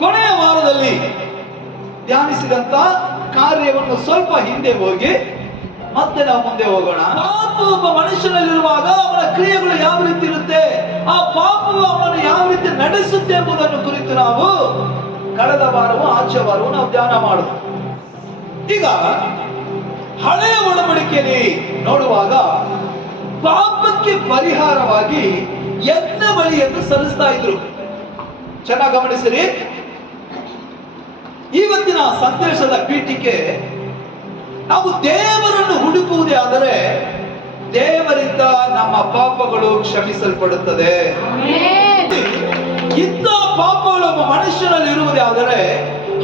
ಕೊನೆಯ ವಾರದಲ್ಲಿ ಧ್ಯಾನಿಸಿದಂತ ಕಾರ್ಯವನ್ನು ಸ್ವಲ್ಪ ಹಿಂದೆ ಹೋಗಿ ಮತ್ತೆ ನಾವು ಮುಂದೆ ಹೋಗೋಣ. ಪಾಪ ಒಬ್ಬ ಮನುಷ್ಯನಲ್ಲಿರುವಾಗ ಅವನ ಕ್ರಿಯೆಗಳು ಯಾವ ರೀತಿ ಇರುತ್ತೆ, ಆ ಪಾಪವು ಅವನನ್ನು ಯಾವ ರೀತಿ ನಡೆಸುತ್ತೆ ಎಂಬುದನ್ನು ಕುರಿತು ನಾವು ಕಳೆದ ವಾರವೂ ಆಚೆ ವಾರವೂ ನಾವು ಧ್ಯಾನ ಮಾಡುದು. ಈಗ ಹಳೆಯ ಒಡಂಬಡಿಕೆಯಲ್ಲಿ ನೋಡುವಾಗ ಪಾಪಕ್ಕೆ ಪರಿಹಾರವಾಗಿ ಯಜ್ಞ ಬಲಿಯನ್ನು ಸಲ್ಲಿಸ್ತಾ ಇದ್ರು. ಚೆನ್ನಾಗಿ ಗಮನಿಸಿರಿ. ಇವತ್ತಿನ ಸಂದೇಶದ ಪೀಠಿಕೆ, ನಾವು ದೇವರನ್ನು ಹುಡುಕುವುದೇ ಆದರೆ ದೇವರಿಂದ ನಮ್ಮ ಪಾಪಗಳು ಕ್ಷಮಿಸಲ್ಪಡುತ್ತದೆ. ಇಂಥ ಪಾಪಗಳು ಒಬ್ಬ ಮನುಷ್ಯನಲ್ಲಿ ಇರುವುದೇ ಆದರೆ,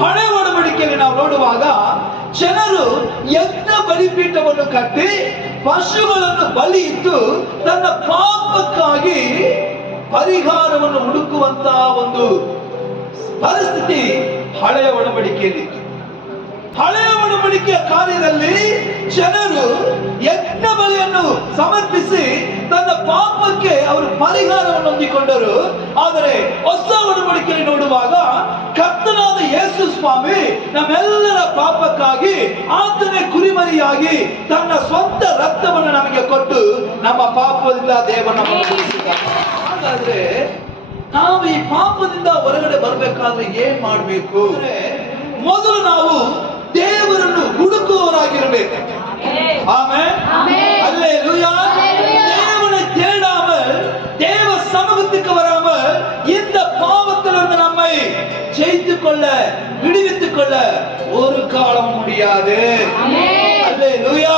ಹಳೆ ಒಡಂಬಡಿಕೆಯಲ್ಲಿ ನಾವು ನೋಡುವಾಗ ಜನರು ಯಜ್ಞ ಬಲಿಪೀಠವನ್ನು ಕಟ್ಟಿ ಪಶುಗಳನ್ನು ಬಲಿ ಇಟ್ಟು ತನ್ನ ಪಾಪಕ್ಕಾಗಿ ಪರಿಹಾರವನ್ನು ಹುಡುಕುವಂತಹ ಒಂದು ಪರಿಸ್ಥಿತಿ ಹಳೆಯ ಒಡಂಬಡಿಕೆಯಲ್ಲಿ. ಹಳೆಯ ಒಡಂಬಡಿಕೆಯ ಕಾರ್ಯದಲ್ಲಿ ಜನರು ಯಜ್ಞ ಬಲಿಯನ್ನು ಸಮರ್ಪಿಸಿ ತನ್ನ ಪಾಪಕ್ಕೆ ಅವರು ಪರಿಹಾರವನ್ನು ಹೊಂದಿಕೊಂಡರು. ಆದರೆ ಹೊಸ ಒಡಂಬಡಿಕೆಯಲ್ಲಿ ನೋಡುವಾಗ ಕರ್ತನಾದ ಯೇಸು ಸ್ವಾಮಿ ನಮ್ಮೆಲ್ಲರ ಪಾಪಕ್ಕಾಗಿ ಆತನೇ ಕುರಿಮರಿಯಾಗಿ ತನ್ನ ಸ್ವಂತ ರಕ್ತವನ್ನು ನಮಗೆ ಕೊಟ್ಟು ನಮ್ಮ ಪಾಪದಿಂದ ದೇವರನ್ನು ಮುಕ್ತಿಸಿದ್ದಾನೆ. ಹಾಗಾದ್ರೆ ನಾವು ಈ ಪಾಪದಿಂದ ಹೊರಗಡೆ ಬರಬೇಕಾದ್ರೆ ಏನ್ ಮಾಡಬೇಕು ಅಂದ್ರೆ, ಮೊದಲು ನಾವು ದೇವರನ್ನು ಹುಡುಕುವವರಾಗಿರಬೇಕು. ஆமென், அல்லேலூயா. தேவனை தேடாமல், தேவ சமூகத்துக்கு வராமல் இந்த பாவத்திலிருந்து நம்மை ஜெயித்துக் கொள்ள, விடுவித்துக் கொள்ள ஒரு காலம் முடியாது. அல்லேலூயா.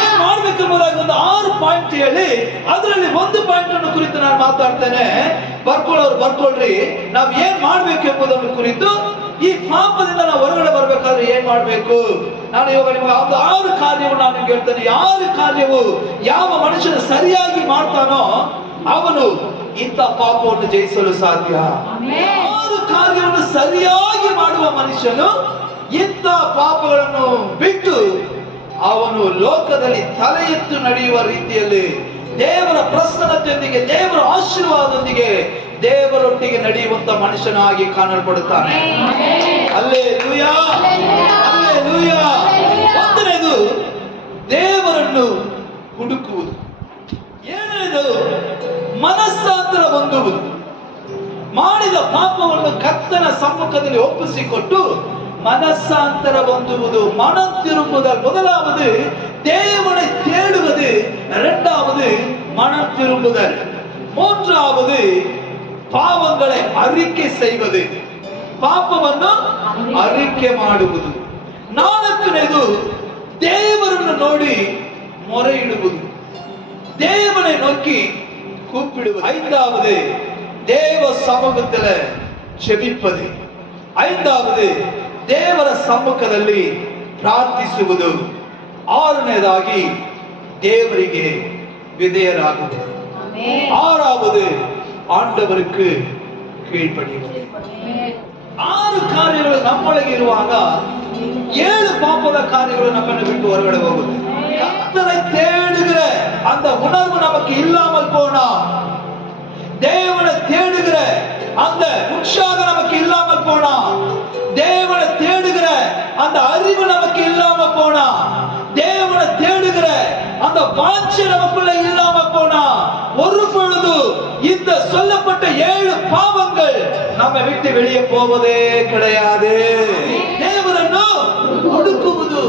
ಏನ್ ಮಾಡಬೇಕು ಎಂಬುದಾಗಿ ಒಂದು 6 ಪಾಯಿಂಟ್ ಹೇಳಿ ಅದರಲ್ಲಿ ಒಂದು ಪಾಯಿಂಟ್ ಅನ್ನು ಕುರಿತು ನಾನು ಮಾತಾಡ್ತೇನೆ. ಬರ್ಕೊಳ್ರಿ. ನಾವು ಏನ್ ಮಾಡ್ಬೇಕು ಎಂಬುದನ್ನು ಕುರಿತು, ಈ ಪಾಪದಿಂದ ನಾವು ಹೊರಗಡೆ ಬರ್ಬೇಕಾದ್ರೆ ಏನ್ ಮಾಡ್ಬೇಕು. ನಾನು ಇವಾಗ ನಿಮಗೆ ಒಂದು 6 ಕಾರ್ಯವನ್ನು ನಾನು ನಿಮ್ಗೆ ಹೇಳ್ತೇನೆ. 6 ಕಾರ್ಯವು ಯಾವ ಮನುಷ್ಯನ ಸರಿಯಾಗಿ ಮಾಡ್ತಾನೋ ಅವನು ಇಂಥ ಪಾಪವನ್ನು ಜಯಿಸಲು ಸಾಧ್ಯ. 6 ಕಾರ್ಯವನ್ನು ಸರಿಯಾಗಿ ಮಾಡುವ ಮನುಷ್ಯನು ಇಂಥ ಪಾಪಗಳನ್ನು ಬಿಟ್ಟು ಅವನು ಲೋಕದಲ್ಲಿ ತಲೆ ಎತ್ತು ನಡೆಯುವ ರೀತಿಯಲ್ಲಿ ದೇವರ ಪ್ರಸನ್ನತೆಯೊಂದಿಗೆ, ದೇವರ ಆಶೀರ್ವಾದದೊಂದಿಗೆ ದೇವರೊಟ್ಟಿಗೆ ನಡೆಯುವಂತ ಮನುಷ್ಯನಾಗಿ ಕಾಣಲ್ಪಡುತ್ತಾನೆ. Hallelujah, hallelujah. ಒಂದನೇದು ದೇವರನ್ನು ಹುಡುಕುವುದು. ಎರಡನೇದು ಮನಸ್ಸಾಂತರ ಹೊಂದುವುದು. ಮಾಡಿದ ಪಾಪವನ್ನು ಕರ್ತನ ಸಮ್ಮುಖದಲ್ಲಿ ಒಪ್ಪಿಸಿಕೊಟ್ಟು மனசாந்தர வந்துவது, மனம் திரும்புதல். முதலாவது தேவனை தேடுவது, இரண்டாவது மனம் திரும்புதல், மூன்றாவது ಪಾಪங்களை அறிக்கை செய்வது, ಪಾಪವನ್ನು அறிக்கை ಮಾಡುವುದು, ನಾಲ್ಕನೇದು ದೇವರನ್ನು ನೋಡಿ ಮೊರೆ ಇಡುವುದು, தேவனை நோக்கி கூப்பிடுவது, ஐந்தாவது தேவ சமூகத்தில் ஜெபிப்பது, ஐந்தாவது ದೇವರ ಸಮ್ಮುಖದಲ್ಲಿ ಪ್ರಾರ್ಥಿಸುವುದು, ಆರನೇದಾಗಿ ದೇವರಿಗೆ ವಿಧೇಯರಾಗುವುದು, ஆறாவது ஆண்டவருக்கு கீழ்ப்படிவது. 6 ಕಾರ್ಯಗಳು ನಮ್ಮೊಳಗೆ ಇರುವಾಗ 7 ಪಾಪದ ಕಾರ್ಯಗಳು ನಮ್ಮನ್ನು ಬಿಟ್ಟು ಹೊರಗಡೆ ಹೋಗುತ್ತೆ. கர்த்தரை தேடுகிற அந்த உணர்வு நமக்கு இல்லாமல் போனா, தேவனை தேடுகிற அந்த உற்சாகம் நமக்கு இல்லாமல் போனா, தேவனை தேடுகிற அந்த அறிவு நமக்கு இல்லாம போனா, தேவனை தேடுகிற அந்த வாஞ்சை நமக்குள்ள இல்லாம போனா, ஒரு பொழுது இந்த சொல்லப்பட்ட 7 பாவங்கள் நம்மை விட்டு வெளியே போவதே கிடையாது. ದೇವರನ್ನು ಹುಡುಕುವುದು.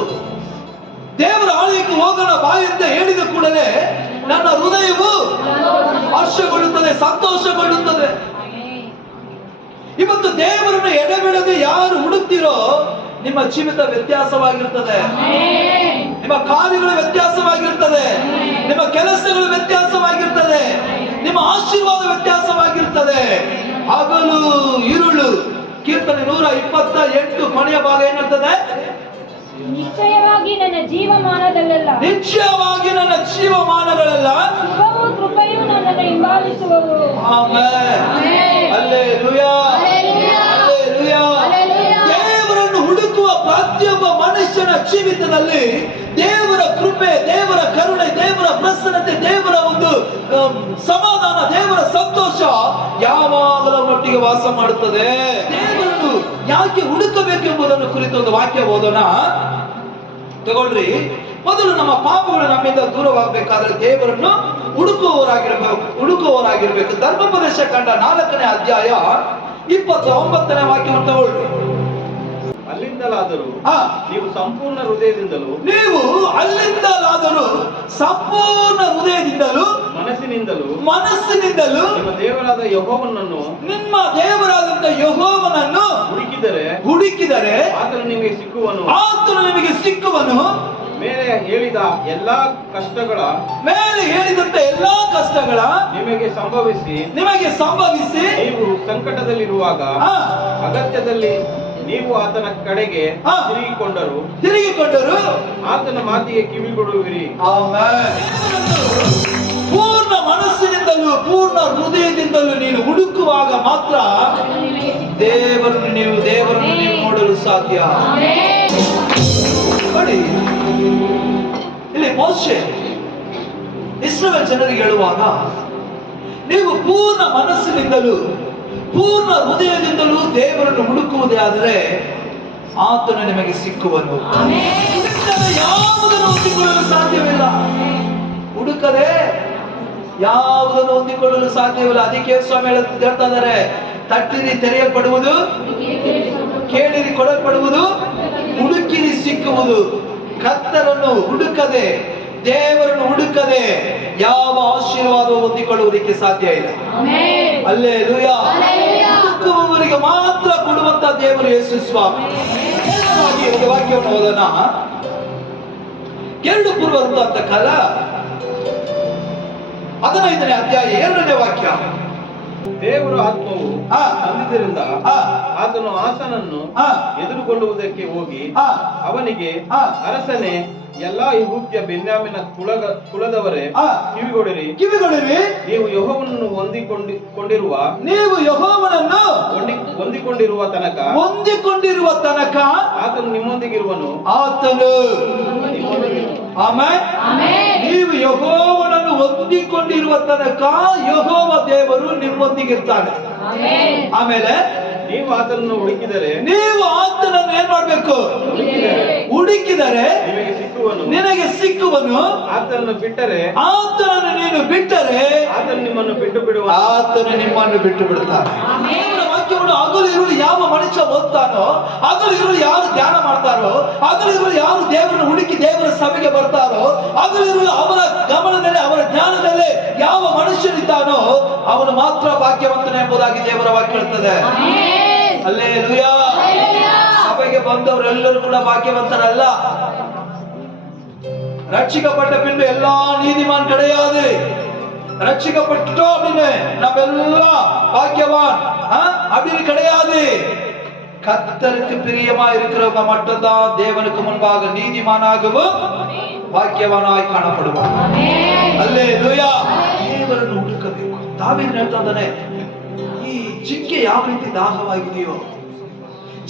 ದೇವರ ಆಲಯಕ್ಕೆ ಹೋಗೋಣ ಬಾ ಅಂತ ಹೇಳಿದ ಕೂಡಲೇ ನನ್ನ ಹೃದಯವು ಹರ್ಷಗೊಳ್ಳುತ್ತದೆ, ಸಂತೋಷಗೊಳ್ಳುತ್ತದೆ. ಇವತ್ತು ದೇವರನ್ನು ಎಡೆಬಿಡದೆ ಯಾರು ಹುಡುಕ್ತಿರೋ ನಿಮ್ಮ ಜೀವಿತ ವ್ಯತ್ಯಾಸವಾಗಿರುತ್ತದೆ, ನಿಮ್ಮ ಕಾರ್ಯಗಳು ವ್ಯತ್ಯಾಸವಾಗಿರುತ್ತದೆ, ನಿಮ್ಮ ಕೆಲಸಗಳು ವ್ಯತ್ಯಾಸವಾಗಿರುತ್ತದೆ, ನಿಮ್ಮ ಆಶೀರ್ವಾದ ವ್ಯತ್ಯಾಸವಾಗಿರುತ್ತದೆ. ಹಗಲು ಇರುಳು. ಕೀರ್ತನೆ 128 ಕೊನೆಯ ಭಾಗ ಏನಿರ್ತದೆ? ನಿಶ್ಚಯವಾಗಿ ನನ್ನ ಜೀವಮಾನದಲ್ಲೆಲ್ಲ, ನಿಶ್ಚಯವಾಗಿ ನನ್ನ ಜೀವಮಾನಗಳೆಲ್ಲ ಶುಭವೂ ಕೃಪೆಯೂ ನನ್ನನ್ನು ಹಿಂಬಾಲಿಸುವವು. ಆಮೆನ್. Hallelujah, hallelujah. ಜೀವಿತದಲ್ಲಿ ದೇವರ ಕೃಪೆ, ದೇವರ ಕರುಣೆ, ದೇವರ ಪ್ರಸನ್ನತೆ, ದೇವರ ಒಂದು ಸಮಾಧಾನ, ದೇವರ ಸಂತೋಷ ಯಾವಾಗಲ ಮಟ್ಟಿಗೆ ವಾಸ ಮಾಡುತ್ತದೆ. ದೇವರನ್ನು ಯಾಕೆ ಹುಡುಕಬೇಕೆಂಬುದನ್ನು ಕುರಿತು ಒಂದು ವಾಕ್ಯ ಓದೋಣ. ತಗೊಳ್ರಿ. ಮೊದಲು ನಮ್ಮ ಪಾಪಗಳು ನಮ್ಮಿಂದ ದೂರವಾಗಬೇಕಾದ್ರೆ ದೇವರನ್ನು ಹುಡುಕುವವರಾಗಿರ್ಬೇಕು. ಧರ್ಮೋಪದೇಶ ಕಂಡ 4ನೇ ಅಧ್ಯಾಯ 29ನೇ ವಾಕ್ಯವನ್ನು ತಗೊಳ್ರಿ. ಅಲ್ಲಿಂದಲಾದರೂ ನೀವು ಸಂಪೂರ್ಣ ಹೃದಯದಿಂದಲೂ ಸಂಪೂರ್ಣ ಹೃದಯದಿಂದಲೂ ಮನಸ್ಸಿನಿಂದಲೂ ನಿಮ್ಮ ದೇವರಾದ ಯೆಹೋವನನ್ನು ಹುಡುಕಿದರೆ ಆತನು ನಿಮಗೆ ಸಿಕ್ಕುವನು. ಮೇಲೆ ಹೇಳಿದಂತೆ ಎಲ್ಲಾ ಕಷ್ಟಗಳ ನಿಮಗೆ ಸಂಭವಿಸಿ ನೀವು ಸಂಕಟದಲ್ಲಿರುವಾಗ ಅಗತ್ಯದಲ್ಲಿ ನೀವು ಆತನ ಕಡೆಗೆ ತಿರುಗಿಕೊಂಡರು ಆತನ ಮಾತಿಗೆ ಕಿವಿಗೊಡುವಿರಿ. ಪೂರ್ಣ ಮನಸ್ಸಿನಿಂದಲೂ ಪೂರ್ಣ ಹೃದಯದಿಂದಲೂ ನೀನು ಹುಡುಕುವಾಗ ಮಾತ್ರ ದೇವರನ್ನು ನೀವು ನೋಡಲು ಸಾಧ್ಯ. ನೋಡಿ, ಇಲ್ಲಿ ಮೋಶೆ ಇಸ್ರಾಯೇಲ್ ಜನರಿಗೆ ಹೇಳುವಾಗ, ನೀವು ಪೂರ್ಣ ಮನಸ್ಸಿನಿಂದಲೂ ಪೂರ್ಣ ಹೃದಯದಿಂದಲೂ ದೇವರನ್ನು ಹುಡುಕುವುದೇ ಆದರೆ ಆತನು ನಿಮಗೆ ಸಿಕ್ಕುವನು. ಯಾವುದನ್ನು ಹೊಂದಿಕೊಳ್ಳಲು ಸಾಧ್ಯವಿಲ್ಲ. ಹುಡುಕದೆ ಯಾವುದನ್ನು ಹೊಂದಿಕೊಳ್ಳಲು ಸಾಧ್ಯವಿಲ್ಲ. ಅದಕ್ಕೆ ಸ್ವಾಮಿ ಹೇಳ್ತಾ ಇದ್ದಾರೆ, ತಟ್ಟಿರಿ ತೆರೆಯಲ್ಪಡುವುದು, ಕೇಳಿರಿ ಕೊಡಲ್ಪಡುವುದು, ಹುಡುಕಿರಿ ಸಿಕ್ಕುವುದು. ಕರ್ತರನ್ನು ಹುಡುಕದೆ, ದೇವರನ್ನು ಹುಡುಕದೆ ಯಾವ ಆಶೀರ್ವಾದ ಹೊಂದಿಕೊಳ್ಳುವುದಕ್ಕೆ ಸಾಧ್ಯ ಇಲ್ಲ. ಹಲ್ಲೆಲೂಯಾ. ಹುಡುಕುವವರಿಗೆ ಮಾತ್ರ ಕೊಡುವಂತ ದೇವರು ಯೇಸು ಸ್ವಾಮಿ. ಒಂದು ವಾಕ್ಯವನ್ನು ಓದೋಣ. 2 ಪೂರ್ವವೃತ್ತಾಂತ ಕಾಲ 15ನೇ ಅಧ್ಯಾಯ 2ನೇ ವಾಕ್ಯ. ದೇವರ ಆತ್ಮವು ಬಂದಿದ್ದರಿಂದ ಆತನು ಆಸನನ್ನು ಎದುರುಗೊಳ್ಳುವುದಕ್ಕೆ ಹೋಗಿ ಅವನಿಗೆ, ಅರಸನೇ, ಎಲ್ಲಾ ಯೆಹೂದ್ಯ ಬೆನ್ಯಾಮಿನ ಕುಲದವರೇ, ಕಿವಿಗೊಡಿರಿ. ನೀವು ಯೆಹೋವನನ್ನು ಹೊಂದಿಕೊಂಡಿರುವ ತನಕ ಆತನು ನಿಮ್ಮೊಂದಿಗಿರುವನು. ನೀವು ಯೆಹೋವನನ್ನು ಹೊಂದಿಕೊಂಡಿರುವ ತನಕ ಯೆಹೋವ ದೇವರು ನಿಮ್ಮೊಂದಿಗಿರ್ತಾನೆ. ಆಮೇಲೆ ನೀವು ಆತನನ್ನು ಹುಡುಕಿದರೆ ಏನ್ ಮಾಡ್ಬೇಕು? ಹುಡುಕಿದರೆ ನಿನಗೆ ಸಿಕ್ಕುವನು. ಆತನನ್ನು ನೀನು ಬಿಟ್ಟರೆ ಆತನು ನಿಮ್ಮನ್ನು ಬಿಟ್ಟು ಬಿಡುತ್ತಾನೆ. ವಾಕ್ಯವನ್ನು ಹಗಲು ಇರುಳು ಯಾವ ಮನುಷ್ಯ ಓದ್ತಾನೋ, ಹಗಲು ಇರುಳು ಯಾರು ಧ್ಯಾನ ಮಾಡ್ತಾರೋ, ಹಗಲು ಇರುಳು ಯಾರು ದೇವರನ್ನು ಹುಡುಕಿ ದೇವರ ಸಭೆಗೆ ಬರ್ತಾರೋ, ಹಗಲು ಇರುಳು ಅವರ ಗಮನದಲ್ಲಿ ಅವರ ಜ್ಞಾನದಲ್ಲಿ ಯಾವ ಮನುಷ್ಯನಿದ್ದಾನೋ ಅವನು ಮಾತ್ರ ಭಾಗ್ಯವಂತನ ಎಂಬುದಾಗಿ ದೇವರ ವಾಕ್ಯ ಹೇಳ್ತದೆ. ಹಲ್ಲೆಲೂಯಾ. ಸಭೆಗೆ ಬಂದವರೆಲ್ಲರೂ ಕೂಡ ಭಾಗ್ಯವಂತರಲ್ಲ. ரட்சிக்கப்பட்ட பின்பு எல்லா நீதிமான் கிடையாது. ரட்சிக்கப்பட்டோம் அப்படின்னு நம்ம எல்லாம் பாக்கியவான் அப்படின்னு கிடையாது. கர்த்தருக்கு பிரியமா இருக்கிறவங்க மட்டும்தான் தேவனுக்கு முன்பாக நீதிமானாகவும் பாக்கியவானாய் காணப்படுவார். அல்லேலூயா. ದೇವರನ್ನು ಹುಡುಕಬೇಕು. ತಾವೇನು ಹೇಳ್ತಾ ಇದ್ದಾನೆ, ಈ ಜಿಂಕೆ ಯಾವ ರೀತಿ ದಾಹವಾಗಿದೆಯೋ,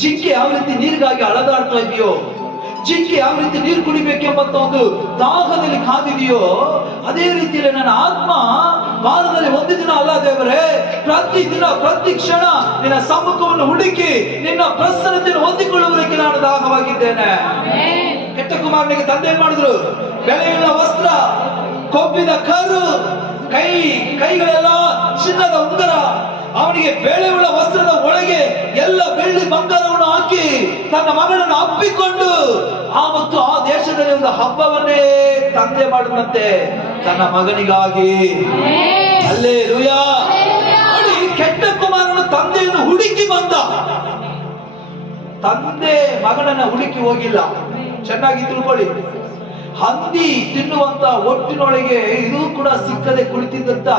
ಜಿಂಕೆ ಯಾವ ರೀತಿ ನೀರಿಗಾಗಿ ಅಳದಾಡ್ತಾ ಇದೆಯೋ, ಜಿಂಕೆ ಯಾವ ರೀತಿ ನೀರು ಕುಡಿಬೇಕೆಂಬಂತ ಒಂದು ದಾಹದಲ್ಲಿ ಕಾದಿದೆಯೋ, ಅದೇ ರೀತಿಯಲ್ಲಿ ನನ್ನ ಆತ್ಮ ವಾರದಲ್ಲಿ ಒಂದು ದಿನ ಅಲ್ಲ ದೇವರೇ, ಪ್ರತಿ ದಿನ ಪ್ರತಿ ಕ್ಷಣ ನಿನ್ನ ಸಮ್ಮುಖವನ್ನು ಹುಡುಕಿ ನಿನ್ನ ಪ್ರಸನ್ನತೆಯನ್ನು ಹೊಂದಿಕೊಳ್ಳುವುದಕ್ಕೆ ನಾನು ದಾಹವಾಗಿದ್ದೇನೆ. ಕೆಟ್ಟ ಕುಮಾರನಿಗೆ ತಂದೆ ಏನ್ ಮಾಡಿದ್ರು? ಬೆಲೆಯುಳ್ಳ ವಸ್ತ್ರ, ಕೊಬ್ಬಿದ ಕರು, ಕೈಗಳೆಲ್ಲ ಚಿನ್ನದ ಉಂಗುರ, ಅವನಿಗೆ ಬೆಲೆಯುಳ್ಳ ವಸ್ತ್ರದ ಒಳಗೆ ಎಲ್ಲ ಬೆಳ್ಳಿ ಬಂಗಾರವನ್ನು ಹಾಕಿ ತನ್ನ ಮಗಳನ್ನು ಅಪ್ಪಿಕೊಂಡು ಆವತ್ತು ಆ ದೇಶದಲ್ಲಿ ಒಂದು ಹಬ್ಬವನ್ನೇ ತಂದೆ ಮಾಡಿದಂತೆ ತನ್ನ ಮಗನಿಗಾಗಿ. ಹಲ್ಲೆಲೂಯಾ. ನೋಡಿ, ಕೆಟ್ಟ ಕುಮಾರನು ತಂದೆಯನ್ನು ಹುಡುಕಿ ಬಂದ. ತಂದೆ ಮಗನನ್ನ ಹುಡುಕಿ ಹೋಗಿಲ್ಲ. ಚೆನ್ನಾಗಿ ತಿಳ್ಕೊಳ್ಳಿ. ಹಂದಿ ತಿನ್ನುವಂತ ಒಟ್ಟಿನೊಳಗೆ ಇದು ಕೂಡ ಸಿಕ್ಕದೆ ಕುಳಿತಿದ್ದಂತ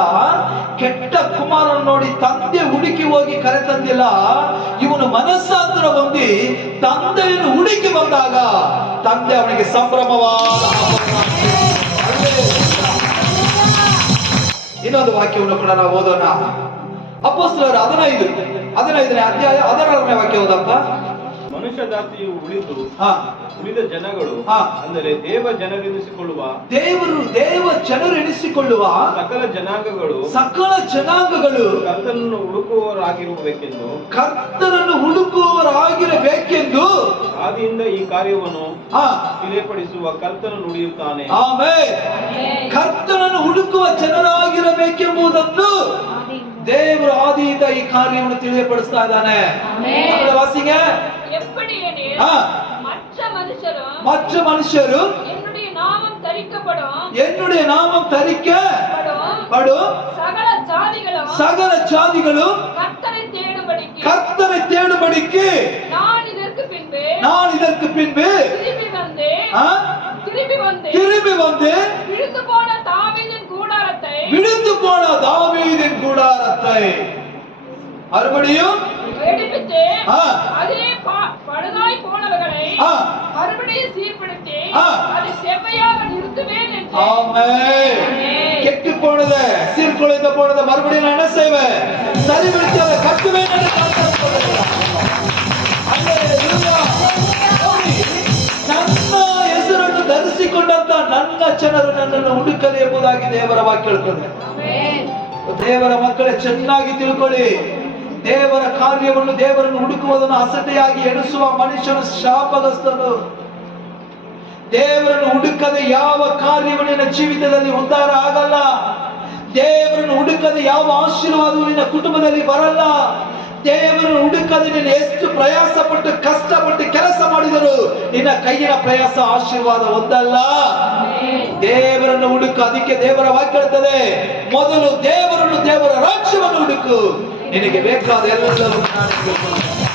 ಕೆಟ್ಟ ಕುಮಾರನ ನೋಡಿ ತಂದೆ ಹುಡುಕಿ ಹೋಗಿ ಕರೆ ತಂದಿಲ್ಲ. ಇವನು ಮನಸ್ಸಾಂತರ ಹೊಂದಿ ತಂದೆಯನ್ನು ಹುಡುಕಿ ಬಂದಾಗ ತಂದೆ ಅವನಿಗೆ ಸಂಭ್ರಮವಾದ. ಇನ್ನೊಂದು ವಾಕ್ಯವನ್ನು ಕೂಡ ನಾವು ಓದೋಣ. ಅಪೊಸ್ತಲರ 15ನೇ ಅಧ್ಯಾಯ 16ನೇ ವಾಕ್ಯ ಓದಪ್ಪ. ಮನುಷ್ಯ ಜಾತಿಯು ಹಾ ಉಳಿದ ಜನಗಳು ಹಾ. ಅಂದರೆ ದೇವ ಜನರೆನಿಸಿಕೊಳ್ಳುವ ದೇವ ಜನರು ಎನಿಸಿಕೊಳ್ಳುವ ಸಕಲ ಜನಾಂಗಗಳು ಸಕಲ ಜನಾಂಗಗಳು ಕರ್ತನನ್ನು ಹುಡುಕುವವರಾಗಿರಬೇಕೆಂದು ಹುಡುಕುವರಾಗಿರಬೇಕೆಂದು ಆದಿಯಿಂದ ಈ ಕಾರ್ಯವನ್ನು ಹಾ ತಿಳಿಯಪಡಿಸುವ ಕರ್ತನು ನುಡಿಯುತ್ತಾನೆ. ಆಮೆನ್. ಕರ್ತನನ್ನು ಹುಡುಕುವ ಜನರಾಗಿರಬೇಕೆಂಬುದನ್ನು ದೇವರು ಆದಿಯಿಂದ ಈ ಕಾರ್ಯವನ್ನು ತಿಳಿಯಪಡಿಸ್ತಾ ಇದ್ದಾನೆ. ಆಮೆನ್. ವಾಸಿங்க எப்படியெனில் ஆ. மற்ற மனுஷரும் என்னுடைய நாமம் தரிக்கப்படும் சகல ஜாதிகளும் கர்த்தரை தேடும்படிக்கு நான் இதற்கு பின்பு திரும்பி வந்து விழுந்து போன தாவீதின் கூடாரத்தை மறுபடியும் எடுப்பித்து ஆ. அதிலே பழுதாய் போனவர்களை ஆ. மறுபடியும் சீர்படுத்தி ஆ. அதை செவ்வையாக நிறுத்துவேன் என்று. ஆமென். கெட்டு போனதை சீர்குலைந்து போனதை மறுபடியும் நான் என்ன செய்வேன்? சரிபடுத்தி அதை கட்டுவேன் என்று கர்த்தர் சொல்லுகிறார். ಹಲ್ಲೆಲೂಯಾ. ನೋಡಿ, ನನ್ನ ಹೆಸರನ್ನು ಧರಿಸಿಕೊಂಡಂತ ನನ್ನ ಜನರು ನನ್ನನ್ನು ಹುಡುಕಲಿ ಎಂಬುದಾಗಿ ದೇವರ ವಾಕ್ಯ ಹೇಳ್ತದೆ. ದೇವರ ಮಕ್ಕಳೇ ಚೆನ್ನಾಗಿ ತಿಳ್ಕೊಳ್ಳಿ, ದೇವರ ಕಾರ್ಯವನ್ನು ದೇವರನ್ನು ಹುಡುಕುವುದನ್ನು ಅಸಡ್ಡೆಯಾಗಿ ಎಣಿಸುವ ಮನುಷ್ಯನು ಶಾಪಗ್ರಸ್ತನು. ದೇವರನ್ನು ಹುಡುಕದೆ ಯಾವ ಕಾರ್ಯವನ್ನು ನಿನ್ನ ಜೀವಿತದಲ್ಲಿ ಉದ್ಧಾರ ಆಗಲ್ಲ. ದೇವರನ್ನು ಹುಡುಕದೆ ಯಾವ ಆಶೀರ್ವಾದವು ನಿನ್ನ ಕುಟುಂಬದಲ್ಲಿ ಬರಲ್ಲ. ದೇವರನ್ನು ಹುಡುಕದೆ ನೀನು ಎಷ್ಟು ಪ್ರಯಾಸ ಪಟ್ಟು ಕಷ್ಟಪಟ್ಟು ಕೆಲಸ ಮಾಡಿದರು ನಿನ್ನ ಕೈಯಿನ ಪ್ರಯಾಸ ಆಶೀರ್ವಾದ ಒಂದಲ್ಲ. ದೇವರನ್ನು ಹುಡುಕು. ಅದಕ್ಕೆ ದೇವರ ವಾಕ್ಯ ಹೇಳ್ತದೆ, ಮೊದಲು ದೇವರ ರಾಜ್ಯವನ್ನು ಹುಡುಕು, ನಿನಗೆ ಬೇಕಾದ ಎಲ್ಲವೂ ನಾನು